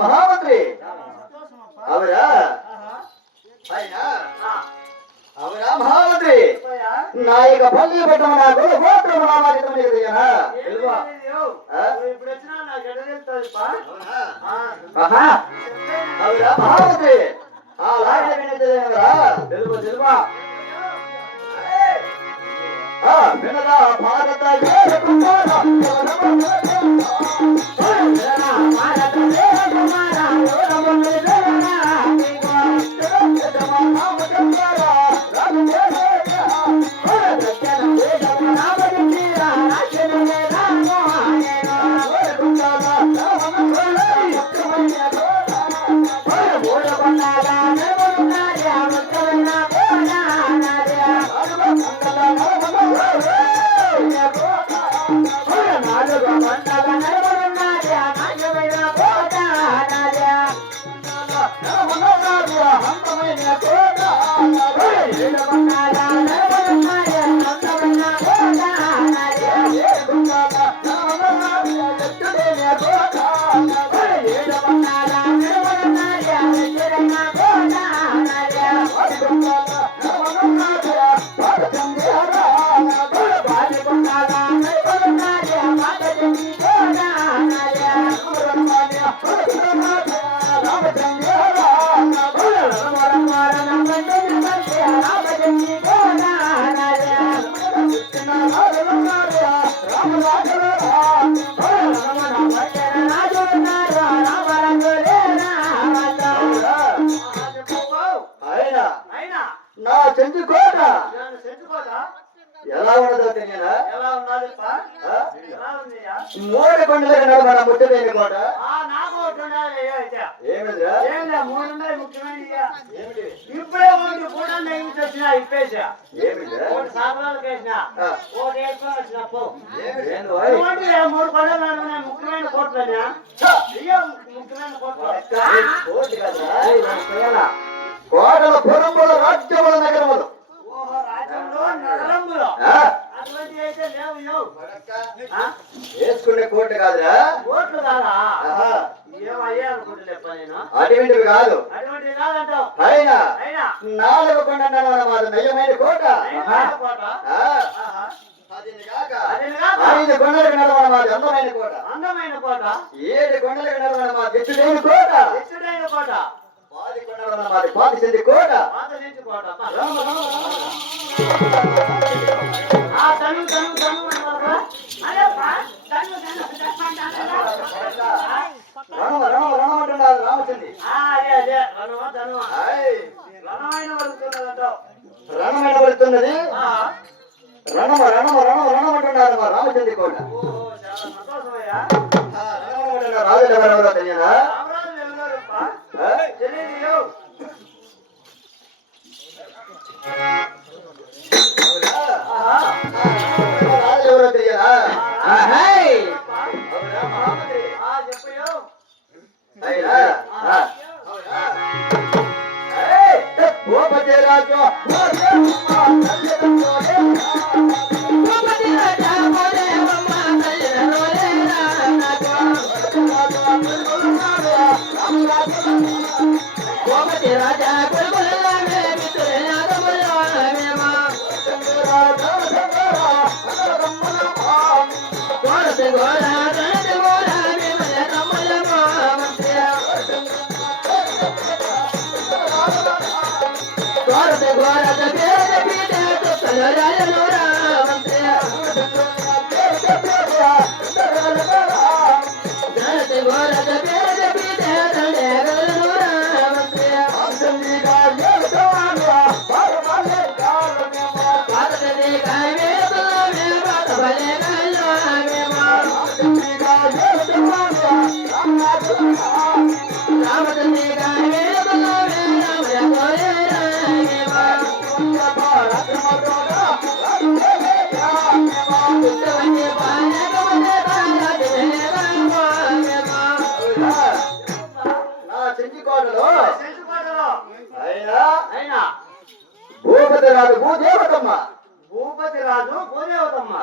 మహామంత్రి అవరా అవరా మహామంత్రి నాయక పల్లి పెట్టమ నాకు గోత్రము నామాజితం నీకునా ఇప్పుడు వచ్చినా నాకు ఎడ తెలుస్తది అవరా మహామంత్రి ఆ లాగ వినదేనరా తెలువా వినదా భారత జయ కుమార Bye. కొండలకు నడమన ముట్టలేని కోట నాకు ఒకటి ఉండాలి. ఏమిరా ఏమిలే, 3 ఉన్నాయి ముఖ్యమైన. ఇప్పుడే ఒకటి కూడా నెగిసి వచ్చినా ఇప్పేసా. ఏమిరా ఒకటి సాగరాలకు వేసినా, ఒకటి వేసుకొని వచ్చిన పో. 3 కొండలు నడమనే ముఖ్యమైన కోట్లనా? ముఖ్యమైన కోటల పురముల రాజ్యముల నగరములు రాజ్యంలో నగరములో అటువంటి అయితే లేవు. వేసుకునే కోట కాదురా, కోట్లు కాదా? ఏమయ్యా అనుకుంటులే నేను. అటువంటివి కాదు. అటువంటివి కాదంటావు. అయినా అయినా 4 కొండ మాది నయమైన కోట. కోట అది 5 కొండలకు నడవన మాది అందమైన కోట. అందమైన కోట. 7 కొండలకు నడవన మాది ఎత్తుడైన కోట. ఎత్తుడైన కోట. 10 కొండల మాది పాతిశెట్టి కోట. పాతిశెట్టి కోట. రామ రామ తను తను తను రామ రామ రామ అంటున్నారు రామచంద్రి. అదే రణమ ధనుమ. రణమైన పడుతున్నదంటావు. రణమైన పడుతున్నది. రణమ రణమ రణమ రణమ అంటున్నారు మా రామచంద్రి కోట. చాలా సంతోషమయ్యా. రాజులు ఎవరెవరో తెలియదా? రామరాజులు ఎవరప్పా? తెలియదు. రాజులు ఎవరో తెలియదా? భూపతి రాజు రాజా భూపతి రాజు భూదేవతమ్మ. భూపతి రాజు భూదేవతమ్మ.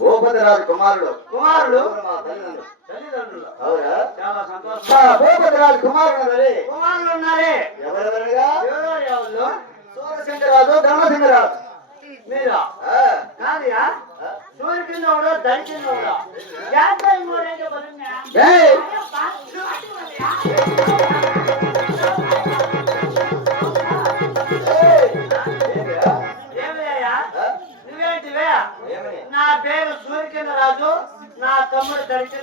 భూపతి రాజు కుమారుడు. కుమారుడు తల్లిదండ్రులు. అవునా? చాలా సంతోషం. భూపతి రాజు కుమారుడు కుమారులు ఉన్నారే. ఎవరెవరుగా? సూర్యసింగరాజు ధర్మసింగరాజు. మీరా? కాదుయా. సూర్య కింద కూడా దళి కింద కూడా నువ్వేంటివే? నా పేరు సూర్యకిందరాజు, నా తమ్ముడు దళిత.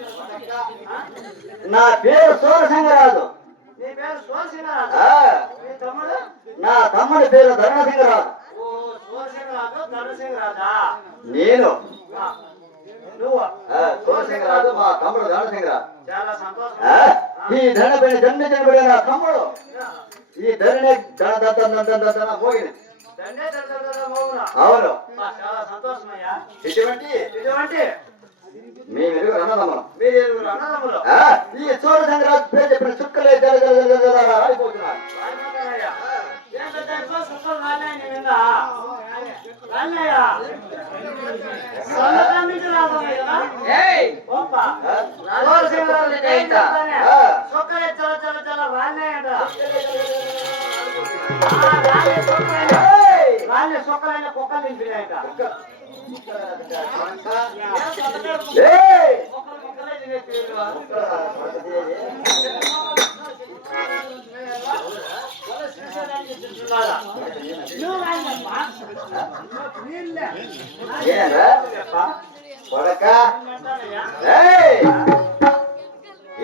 నా పేరు సూర్యసింగరాజు. నీ పేరు సూర్యసింగరాజు. నీ తమ్ముడు? నా తమ్ముడి పేరు ధర్మసింగరాజు. సూర్యసింగరాజు ధర్మసింగరాజా? నేను. నువ్వు సూర్యసింగరాజు, మా తమ్ముడు ధర్మసింగరాజు. చాలా సంతోషం. ఈ ధనపైన జన్మించబడిన నా తమ్ముడు ఈ ధరణి ధన మోగిన. అవును. చాలా సంతోషమయ్యా. ఇటువంటి మీరు అన్నదమ్ములు. మీరు అన్నదమ్ములు. ఈ సూర్యచంద్రరాజు పేరు చెప్పిన చుక్కలే రాలిపోతున్నారు. చుక్కలే చల చల చల రాన్నాయట. రాళ్ళే సొక్కలైన కుక్కలు తింటున్నాయట.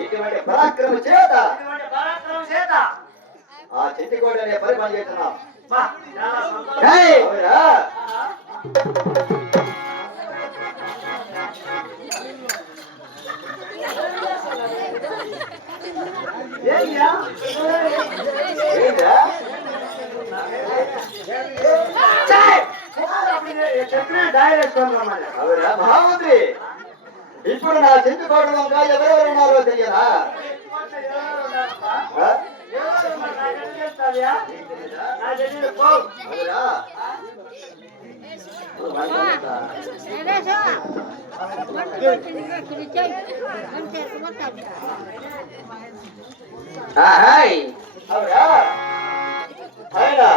ఇటువంటి పరాక్రమ చేత ఆ చెట్టికోటనే పరిపాలన చేస్తున్నాం. ఏంటా? అవునా మహామంత్రి, ఇప్పుడు నా చెట్టు కోటలో ఎవరెవరు ఉన్నారో తెలియదా? ఆ? హాయ్ అవునా? అవునా?